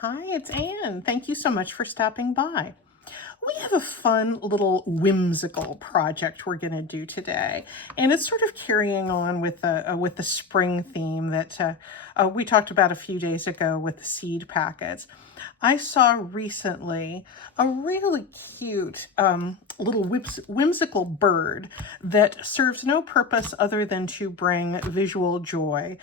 Hi, it's Anne. Thank you so much for stopping by. We have a fun little whimsical project we're going to do today, and it's sort of carrying on with the spring theme that we talked about a few days ago with the seed packets. I saw recently a really cute little whimsical bird that serves no purpose other than to bring visual joy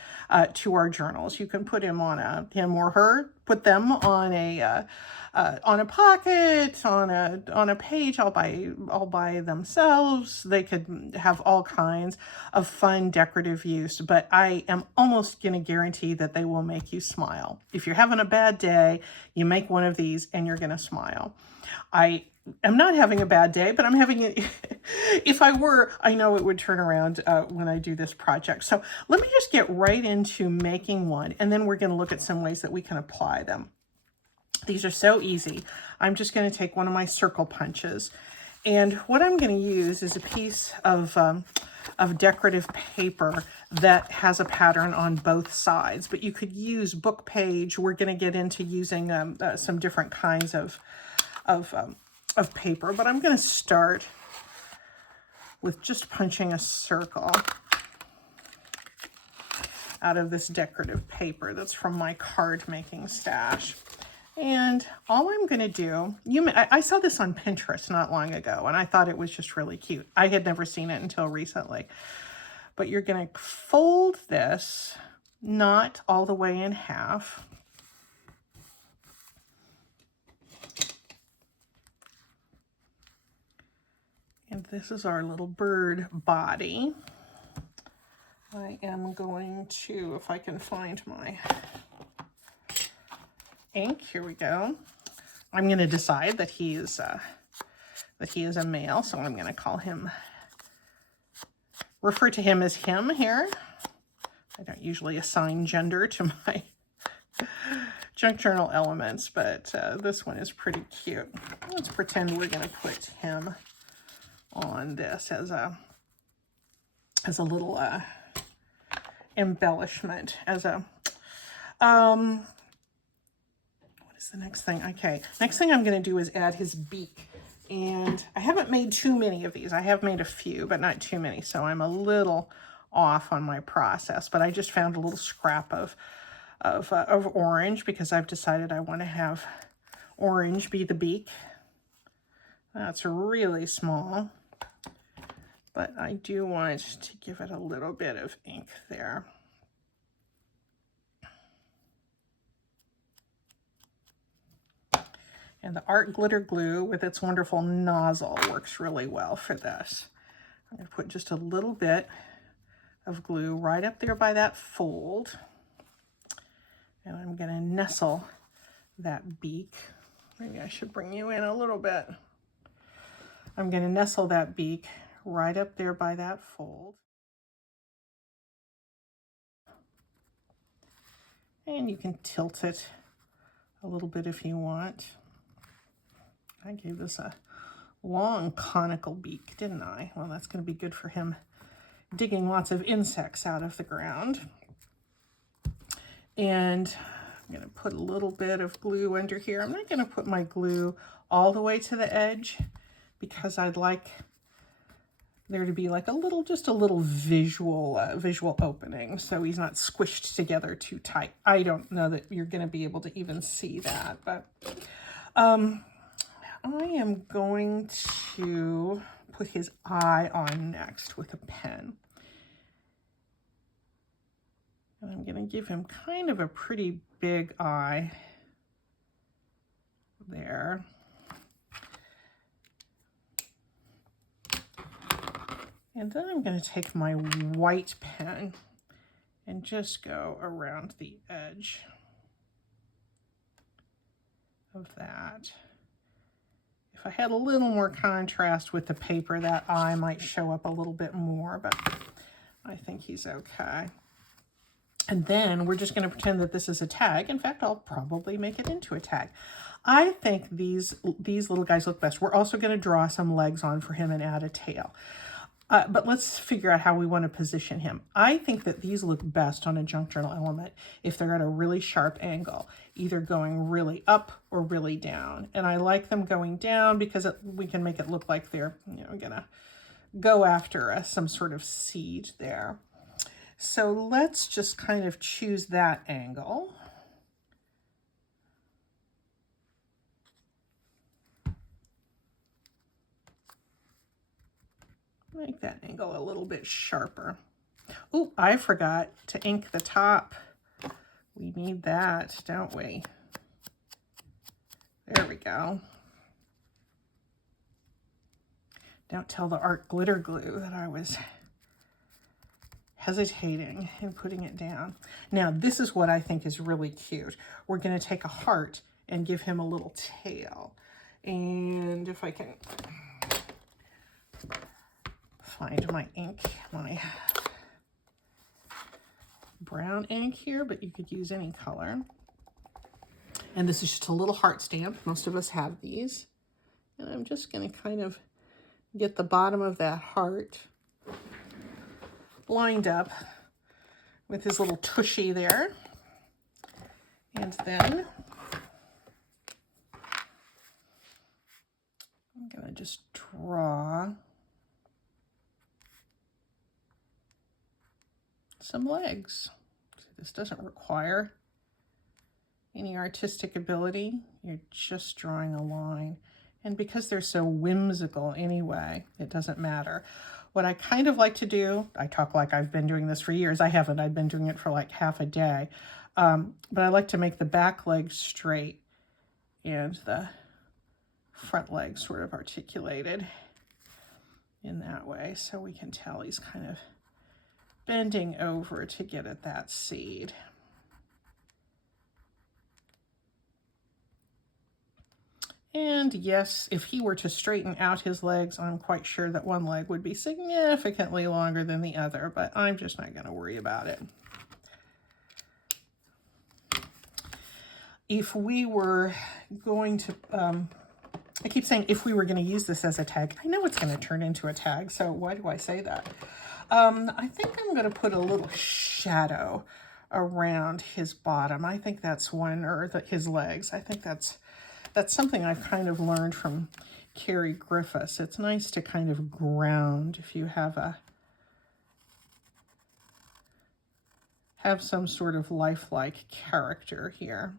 to our journals. You can put him or her, put them on a pocket, on a page all by themselves. They could have all kinds of fun decorative use, but I am almost going to guarantee that they will make you smile. If you're having a bad day, you make one of these and you're going to smile. I am not having a bad day, but I'm having it. If I were, I know it would turn around when I do this project. So let me just get right into making one, and then we're going to look at some ways that we can apply them. These are so easy. I'm just going to take one of my circle punches, and what I'm going to use is a piece of decorative paper that has a pattern on both sides, but you could use book page. We're going to get into using some different kinds of paper, but I'm going to start with just punching a circle out of this decorative paper that's from my card making stash. And all I'm going to do, I saw this on Pinterest not long ago, and I thought it was just really cute. I had never seen it until recently. But you're going to fold this not all the way in half. And this is our little bird body. I am going to, if I can find my ink, here we go. I'm going to decide that he is a male, so I'm going to call him, refer to him as him here. I don't usually assign gender to my junk journal elements, but this one is pretty cute. Let's pretend we're going to put him on this as a little embellishment, as a the next thing. Okay, next thing I'm going to do is add his beak, and I haven't made too many of these. I have made a few, but not too many, so I'm a little off on my process. But I just found a little scrap of orange, because I've decided I want to have orange be the beak. That's really small, but I do want to give it a little bit of ink there. And the art glitter glue with its wonderful nozzle works really well for this. I'm going to put just a little bit of glue right up there by that fold. And I'm going to nestle that beak. Maybe I should bring you in a little bit. I'm going to nestle that beak right up there by that fold. And you can tilt it a little bit if you want. I gave this a long conical beak, didn't I? Well, that's going to be good for him digging lots of insects out of the ground. And I'm going to put a little bit of glue under here. I'm not going to put my glue all the way to the edge, because I'd like there to be like just a little visual opening, so he's not squished together too tight. I don't know that you're going to be able to even see that, but I am going to put his eye on next with a pen. And I'm going to give him kind of a pretty big eye there. And then I'm going to take my white pen and just go around the edge of that. If I had a little more contrast with the paper, that eye might show up a little bit more, but I think he's okay. And then we're just going to pretend that this is a tag. In fact, I'll probably make it into a tag. I think these little guys look best. We're also going to draw some legs on for him and add a tail. But let's figure out how we want to position him. I think that these look best on a junk journal element if they're at a really sharp angle, either going really up or really down. And I like them going down because we can make it look like they're, gonna go after some sort of seed there. So let's just kind of choose that angle. Make that angle a little bit sharper. Oh, I forgot to ink the top. We need that, don't we? There we go. Don't tell the art glitter glue that I was hesitating in putting it down. Now, this is what I think is really cute. We're going to take a heart and give him a little tail. And if I can find my ink, my brown ink here, but you could use any color. And this is just a little heart stamp. Most of us have these. And I'm just going to kind of get the bottom of that heart lined up with his little tushy there. And then I'm going to just draw some legs. So this doesn't require any artistic ability. You're just drawing a line. And because they're so whimsical anyway, it doesn't matter. What I kind of like to do, I talk like I've been doing this for years. I haven't. I've been doing it for like half a day. But I like to make the back leg straight and the front leg sort of articulated in that way. So we can tell he's kind of bending over to get at that seed. And yes, if he were to straighten out his legs, I'm quite sure that one leg would be significantly longer than the other, but I'm just not going to worry about it. If we were going to, I keep saying if we were going to use this as a tag, I know it's going to turn into a tag, so why do I say that? I think I'm going to put a little shadow around his bottom. I think that's one, or his legs. I think that's something I've kind of learned from Carrie Griffiths. It's nice to kind of ground if you have some sort of lifelike character here.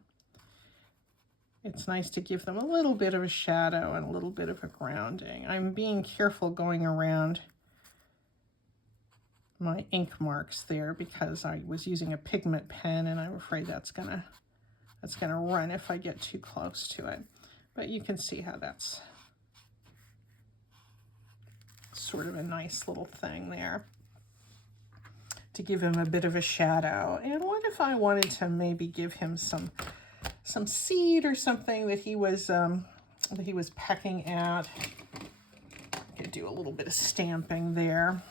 It's nice to give them a little bit of a shadow and a little bit of a grounding. I'm being careful going around my ink marks there because I was using a pigment pen and I'm afraid that's gonna run if I get too close to it. But you can see how that's sort of a nice little thing there to give him a bit of a shadow. And what if I wanted to maybe give him some seed or something that he was pecking at? I could do a little bit of stamping there.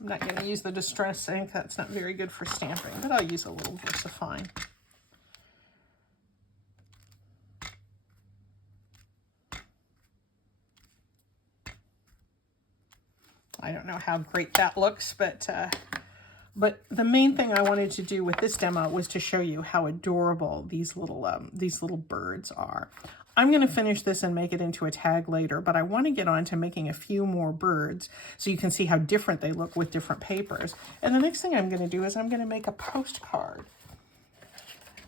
I'm not going to use the distress ink. That's not very good for stamping, but I'll use a little VersaFine. I don't know how great that looks, but the main thing I wanted to do with this demo was to show you how adorable these little birds are. I'm going to finish this and make it into a tag later, but I want to get on to making a few more birds so you can see how different they look with different papers. And the next thing I'm going to do is I'm going to make a postcard.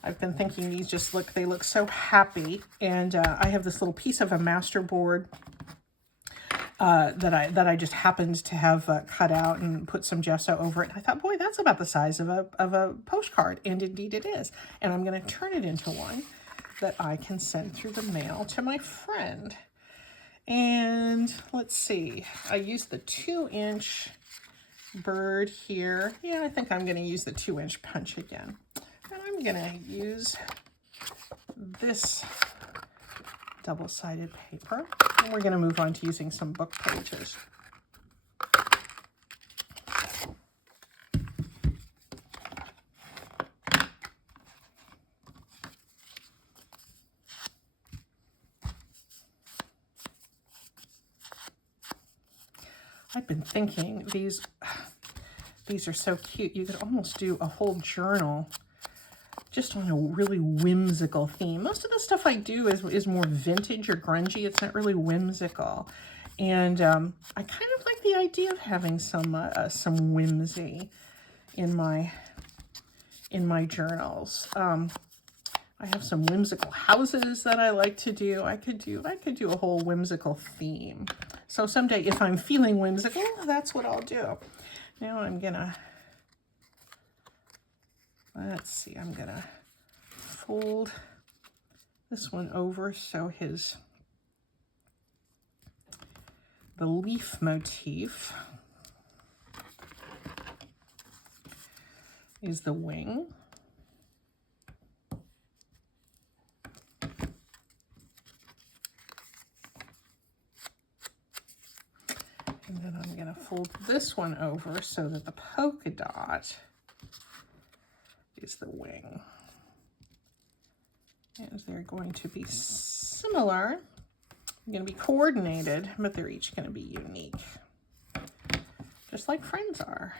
I've been thinking these they look so happy, and I have this little piece of a master board that I just happened to have cut out and put some gesso over it. And I thought, boy, that's about the size of a postcard, and indeed it is. And I'm going to turn it into one that I can send through the mail to my friend. And let's see, I used the 2-inch bird here. Yeah, I think I'm going to use the 2-inch punch again. And I'm going to use this double-sided paper. And we're going to move on to using some book pages. I've been thinking these are so cute. You could almost do a whole journal just on a really whimsical theme. Most of the stuff I do is more vintage or grungy. It's not really whimsical. And I kind of like the idea of having some whimsy in my journals. I have some whimsical houses that I like to do. I could do a whole whimsical theme. So someday, if I'm feeling whimsical, that's what I'll do. Now I'm gonna, let's see, I'm gonna fold this one over so the leaf motif is the wing. And then I'm going to fold this one over so that the polka dot is the wing. And they're going to be similar. They're going to be coordinated, but they're each going to be unique. Just like friends are.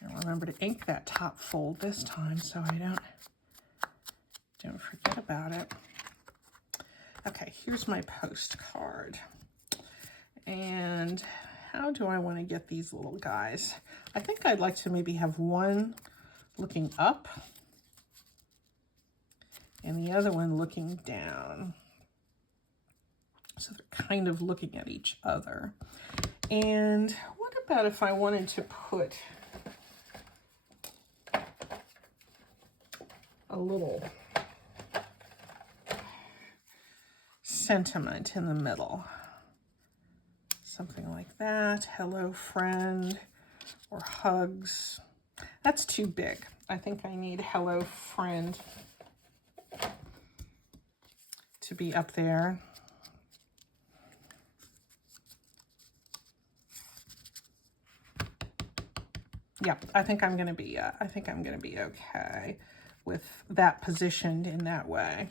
And remember to ink that top fold this time so I don't forget about it. Okay, here's my postcard. And how do I want to get these little guys? I think I'd like to maybe have one looking up and the other one looking down. So they're kind of looking at each other. And what about if I wanted to put a little sentiment in the middle? Something like that. Hello, friend, or hugs. That's too big. I think I need hello, friend to be up there. Yeah, I think I'm gonna be okay with that positioned in that way.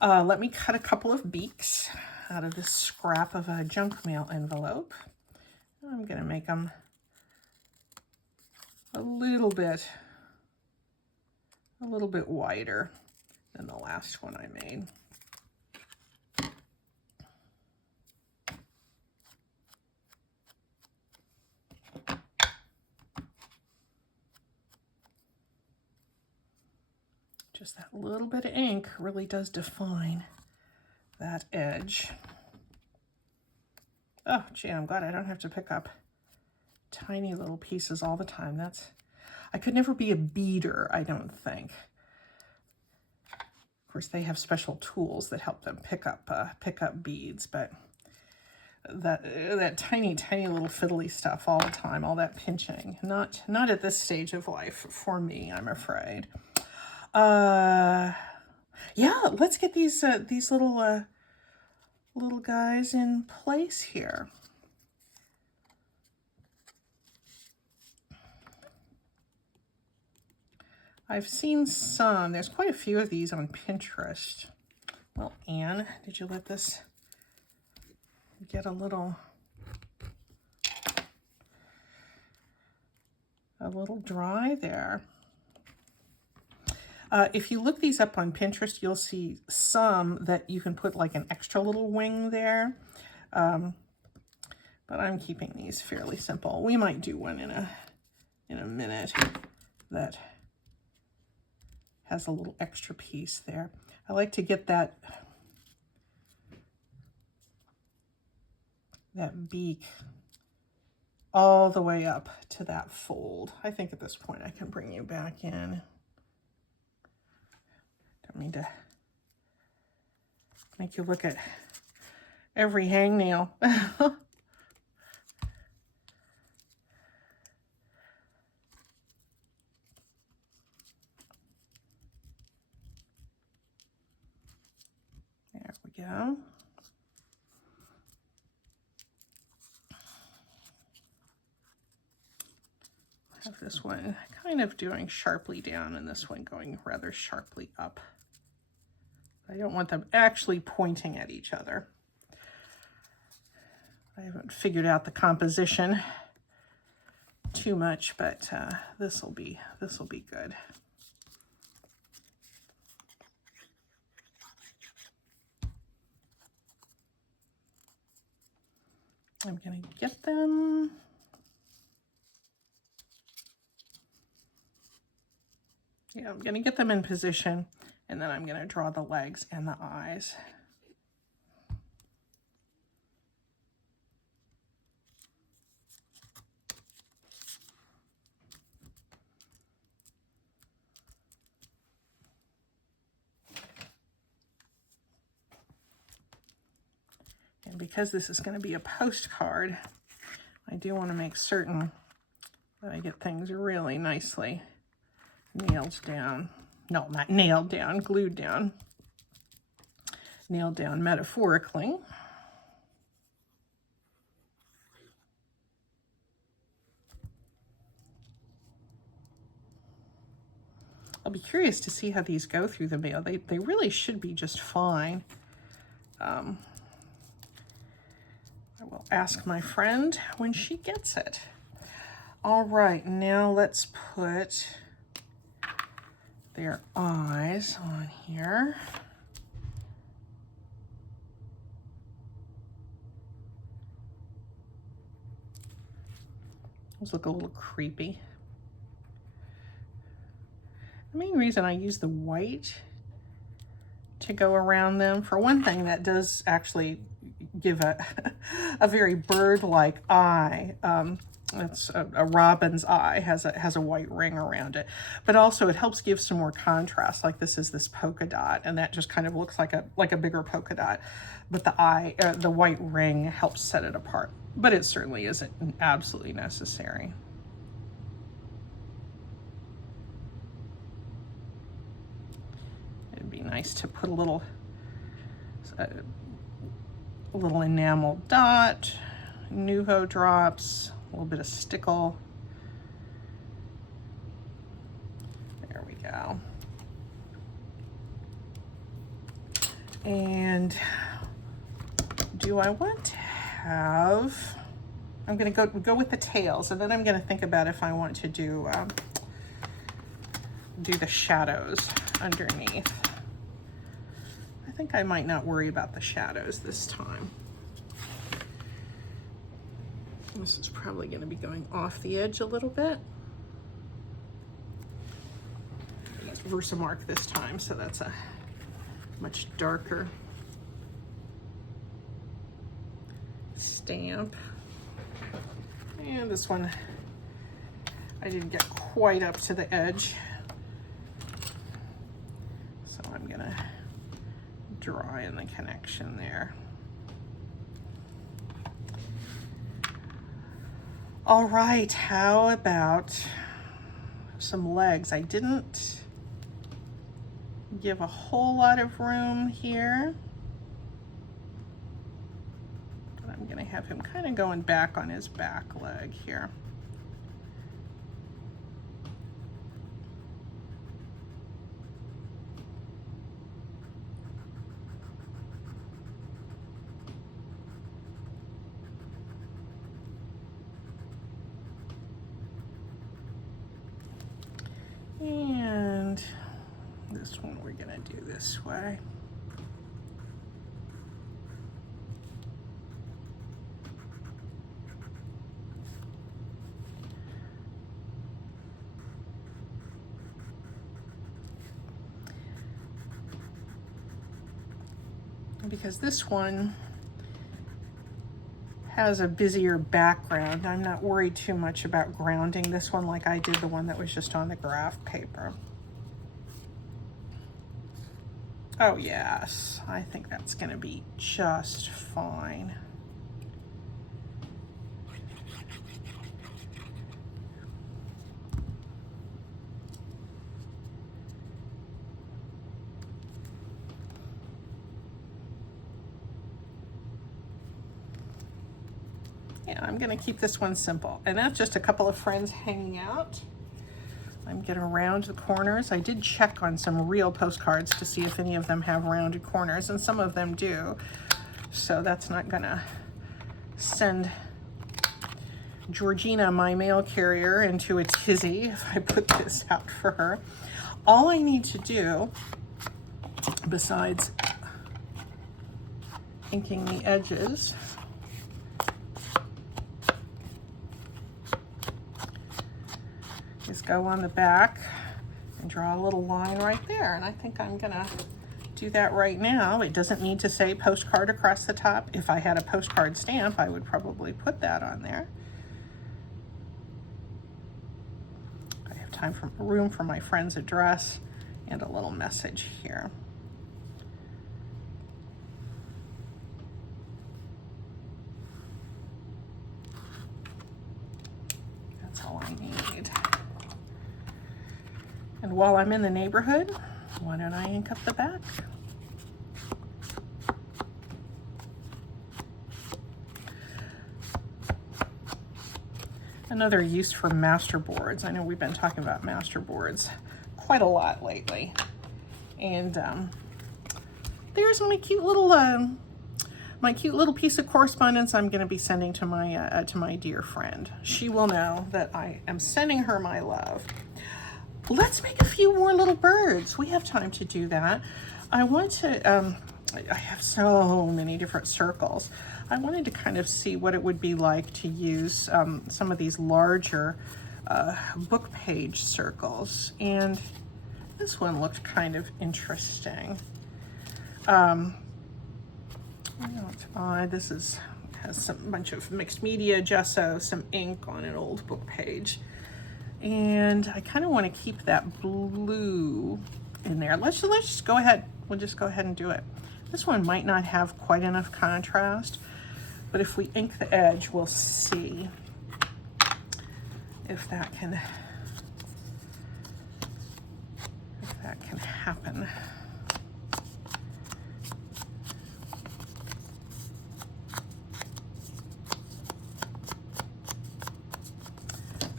Let me cut a couple of beaks out of this scrap of a junk mail envelope. I'm gonna make them a little bit wider than the last one I made. Just that little bit of ink really does define that edge. Oh, gee, I'm glad I don't have to pick up tiny little pieces all the time. I could never be a beader, I don't think. Of course, they have special tools that help them pick up beads, but that tiny little fiddly stuff all the time, all that pinching, not at this stage of life for me, I'm afraid. Yeah, let's get these little guys in place here. I've seen some, there's quite a few of these on Pinterest. Well, Anne, did you let this get a little dry there? If you look these up on Pinterest, you'll see some that you can put like an extra little wing there. But I'm keeping these fairly simple. We might do one in a minute that has a little extra piece there. I like to get that beak all the way up to that fold. I think at this point I can bring you back in. Don't mean to make you look at every hangnail. There we go. Have this one kind of doing sharply down and this one going rather sharply up. I don't want them actually pointing at each other. I haven't figured out the composition too much, but this will be good. I'm going to get them. Yeah, I'm going to get them in position, and then I'm going to draw the legs and the eyes. And because this is going to be a postcard, I do want to make certain that I get things really nicely nailed down. No, not nailed down, glued down. Nailed down metaphorically. I'll be curious to see how these go through the mail. They really should be just fine. I will ask my friend when she gets it. All right, now let's put their eyes on here. Those look a little creepy. The main reason I use the white to go around them, for one thing, that does actually give a very bird-like eye. It's a robin's eye, has a white ring around it, but also it helps give some more contrast. Like this is this polka dot, and that just kind of looks like a bigger polka dot, but the eye, the white ring helps set it apart. But it certainly isn't absolutely necessary. It'd be nice to put a little enamel dot, Nouveau drops, a little bit of stickle. There we go. And do I want to have, I'm going to go with the tails, and then I'm going to think about if I want to do the shadows underneath. I think I might not worry about the shadows this time. This is probably going to be going off the edge a little bit. It's Versamark this time, so that's a much darker stamp. And this one, I didn't get quite up to the edge, so I'm going to draw in the connection there. All right, how about some legs? I didn't give a whole lot of room here, but I'm gonna have him kind of going back on his back leg here. And this one we're gonna do this way. Because this one has a busier background, I'm not worried too much about grounding this one like I did the one that was just on the graph paper. Oh yes, I think that's gonna be just fine. Yeah, I'm gonna keep this one simple. And that's just a couple of friends hanging out. I'm getting around the corners. I did check on some real postcards to see if any of them have rounded corners, and some of them do. So that's not gonna send Georgina, my mail carrier, into a tizzy if I put this out for her. All I need to do, besides inking the edges, is go on the back and draw a little line right there. And I think I'm gonna do that right now. It doesn't need to say postcard across the top. If I had a postcard stamp, I would probably put that on there. I have time for room for my friend's address and a little message here. That's all I need. And while I'm in the neighborhood, why don't I ink up the back? Another use for master boards. I know we've been talking about master boards quite a lot lately. And there's my cute little piece of correspondence I'm going to be sending to my dear friend. She will know that I am sending her my love. Let's make a few more little birds. We have time to do that. I want to, I have so many different circles. I wanted to kind of see what it would be like to use some of these larger book page circles. And this one looked kind of interesting. This has some bunch of mixed media gesso, some ink on an old book page. And I kind of want to keep that blue in there. Let's just go ahead. We'll just go ahead and do it. This one might not have quite enough contrast, but if we ink the edge, we'll see if that can happen.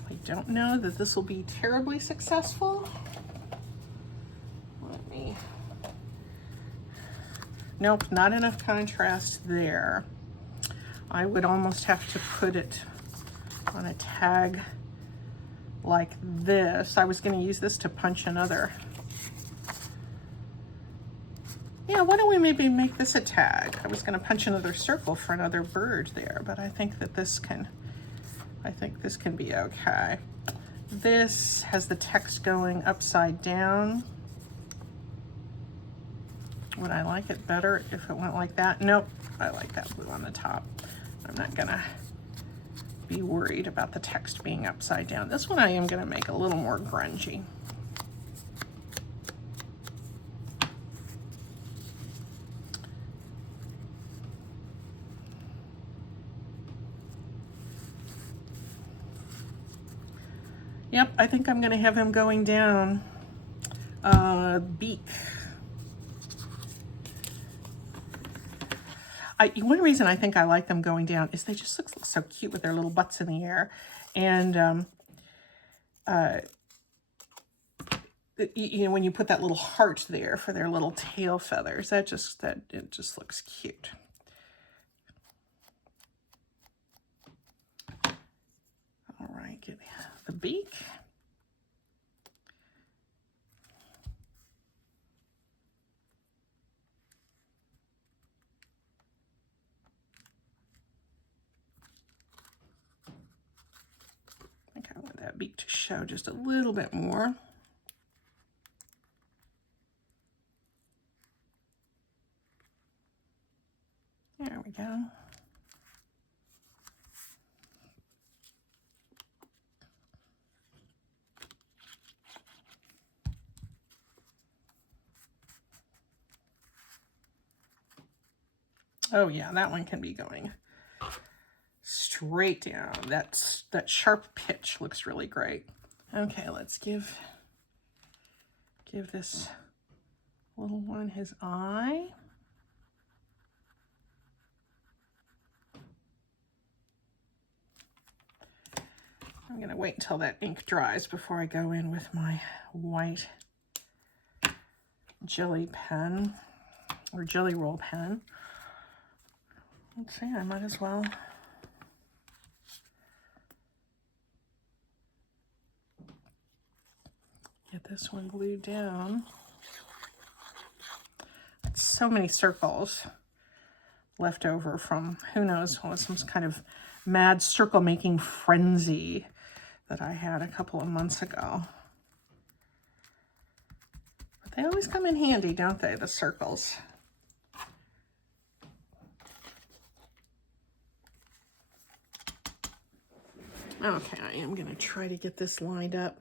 I don't know that this will be terribly successful. Nope, not enough contrast there. I would almost have to put it on a tag like this. I was going to use this to punch another. Yeah, why don't we maybe make this a tag? I was going to punch another circle for another bird there, but I think that this can be okay. This has the text going upside down. Would I like it better if it went like that? Nope, I like that blue on the top. I'm not gonna be worried about the text being upside down. This one I am gonna make a little more grungy. Yep, I think I'm gonna have him going down. Beak. One reason I think I like them going down is they just look so cute with their little butts in the air. And, you know, when you put that little heart there for their little tail feathers, it just looks cute. All right, get the beak. I think I want that beak to show just a little bit more. There we go. Oh yeah, that one can be going straight down. That sharp pitch looks really great. Okay, let's give this little one his eye. I'm gonna wait until that ink dries before I go in with my white jelly pen or jelly roll pen. Let's see, I might as well Get this one glued down. So many circles left over from, who knows, some kind of mad circle making frenzy that I had a couple of months ago. But they always come in handy, don't they, the circles? Okay, I am going to try to get this lined up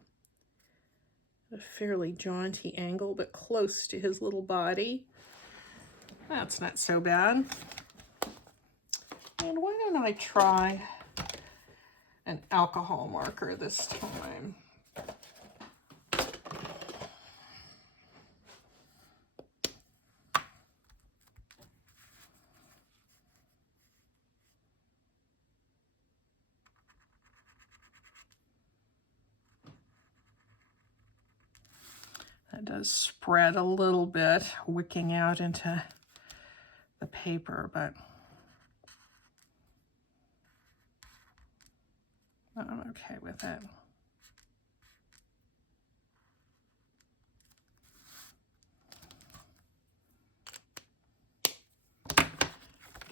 at a fairly jaunty angle, but close to his little body. That's not so bad. And why don't I try an alcohol marker this time? That does spread a little bit, wicking out into the paper, but I'm okay with it.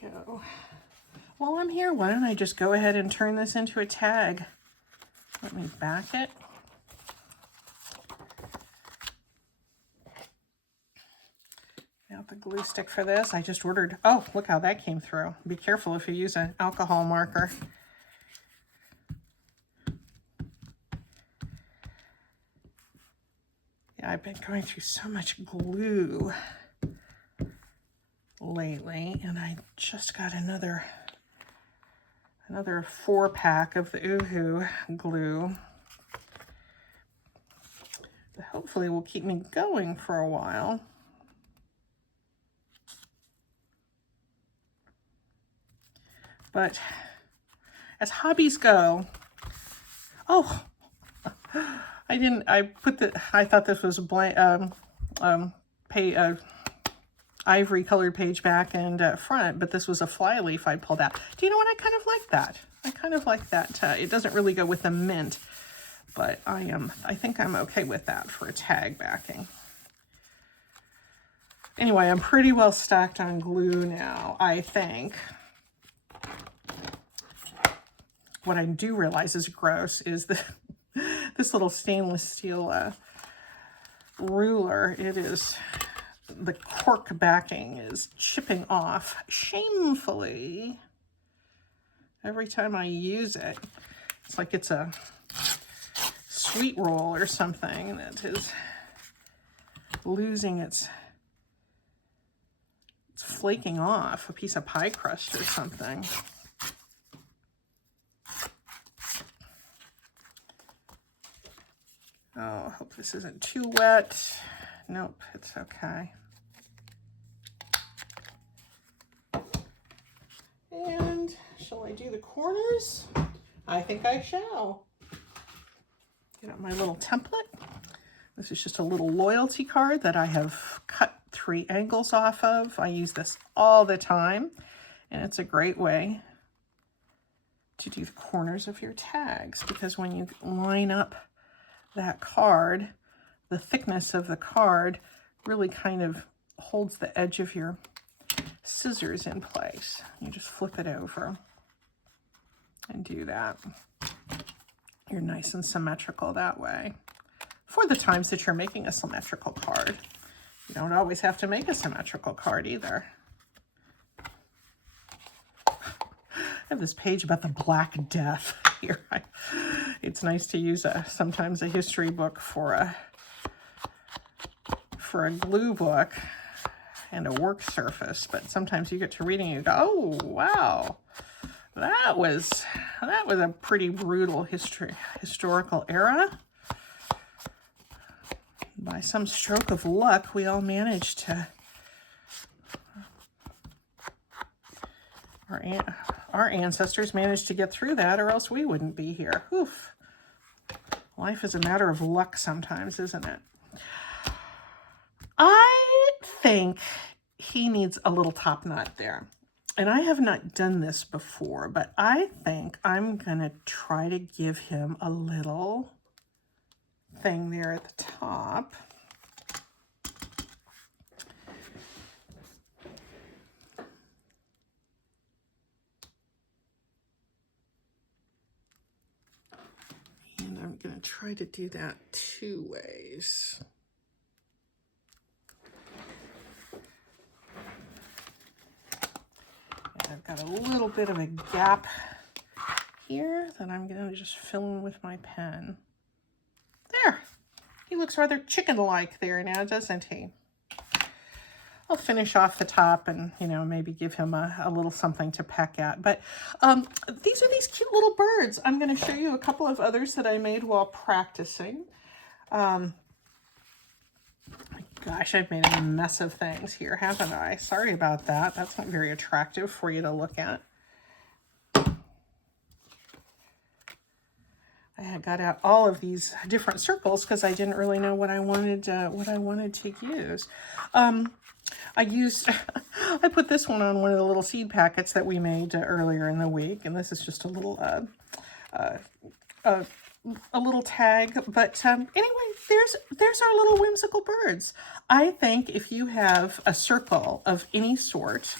Go. While I'm here, why don't I just go ahead and turn this into a tag? Let me back it. The glue stick for this. I just ordered, oh, look how that came through. Be careful if you use an alcohol marker. Yeah, I've been going through so much glue lately, and I just got another 4-pack of the Oohoo glue that hopefully will keep me going for a while. But as hobbies go, oh, I thought this was a blank, ivory colored page back and front, but this was a fly leaf I pulled out. Do you know what? I kind of like that. I kind of like that. It doesn't really go with the mint, but I think I'm okay with that for a tag backing. Anyway, I'm pretty well stacked on glue now, I think. What I do realize is gross is this little stainless steel ruler. The cork backing is chipping off shamefully every time I use it. It's like it's a sweet roll or something that is losing it's flaking off, a piece of pie crust or something. Oh, I hope this isn't too wet. Nope, it's okay. And shall I do the corners? I think I shall. Get out my little template. This is just a little loyalty card that I have cut 3 angles off of. I use this all the time, and it's a great way to do the corners of your tags, because when you line up that card, the thickness of the card really kind of holds the edge of your scissors in place. You just flip it over and do that. You're nice and symmetrical that way. For the times that you're making a symmetrical card, you don't always have to make a symmetrical card either. I have this page about the Black Death here. It's nice to use sometimes a history book for a glue book and a work surface, but sometimes you get to reading and you go, oh wow, that was a pretty brutal historical era. By some stroke of luck, we all managed to our ancestors managed to get through that, or else we wouldn't be here. Oof. Life is a matter of luck sometimes, isn't it? I think he needs a little top knot there. And I have not done this before, but I think I'm going to try to give him a little thing there at the top. And I'm going to try to do that 2 ways. And I've got a little bit of a gap here that I'm going to just fill in with my pen. There. He looks rather chicken-like there now, doesn't he? I'll finish off the top and, you know, maybe give him a little something to peck at. But these are these cute little birds. I'm going to show you a couple of others that I made while practicing. My gosh, I've made a mess of things here, haven't I? Sorry about that. That's not very attractive for you to look at. I had got out all of these different circles because I didn't really know what I wanted to use. I put this one on one of the little seed packets that we made earlier in the week, and this is just a little tag. But anyway, there's our little whimsical birds. I think if you have a circle of any sort,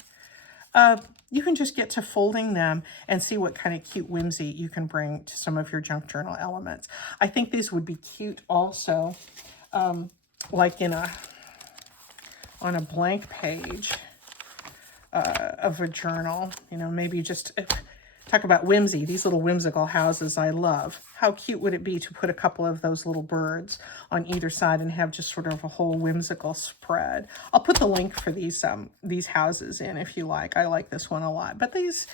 you can just get to folding them and see what kind of cute whimsy you can bring to some of your junk journal elements. I think these would be cute also, like on a blank page of a journal. You know, maybe just talk about whimsy. These little whimsical houses I love. How cute would it be to put a couple of those little birds on either side and have just sort of a whole whimsical spread? I'll put the link for these houses in if you like. I like this one a lot. But these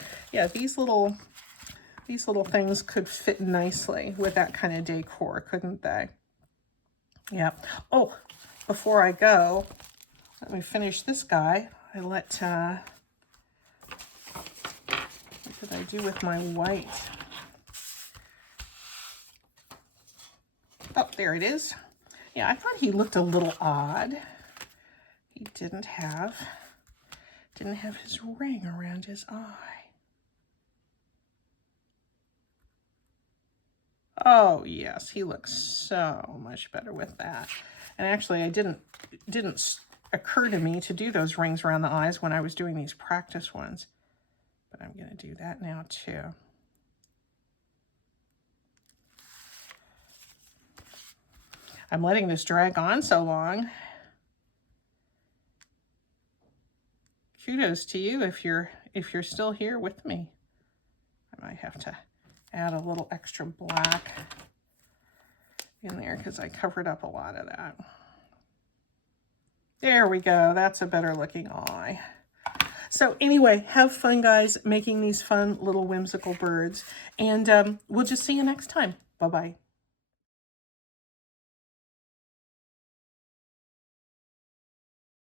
little things could fit nicely with that kind of decor, couldn't they? Yeah. Oh, before I go, let me finish this guy. What did I do with my white? Oh, there it is. Yeah, I thought he looked a little odd. He didn't have his ring around his eye. Oh, yes, he looks so much better with that. And actually, it didn't occur to me to do those rings around the eyes when I was doing these practice ones. But I'm going to do that now too. I'm letting this drag on so long. Kudos to you if you're still here with me. I might have to add a little extra black in there because I covered up a lot of that. There we go. That's a better looking eye. So anyway, have fun, guys, making these fun little whimsical birds. And we'll just see you next time. Bye-bye.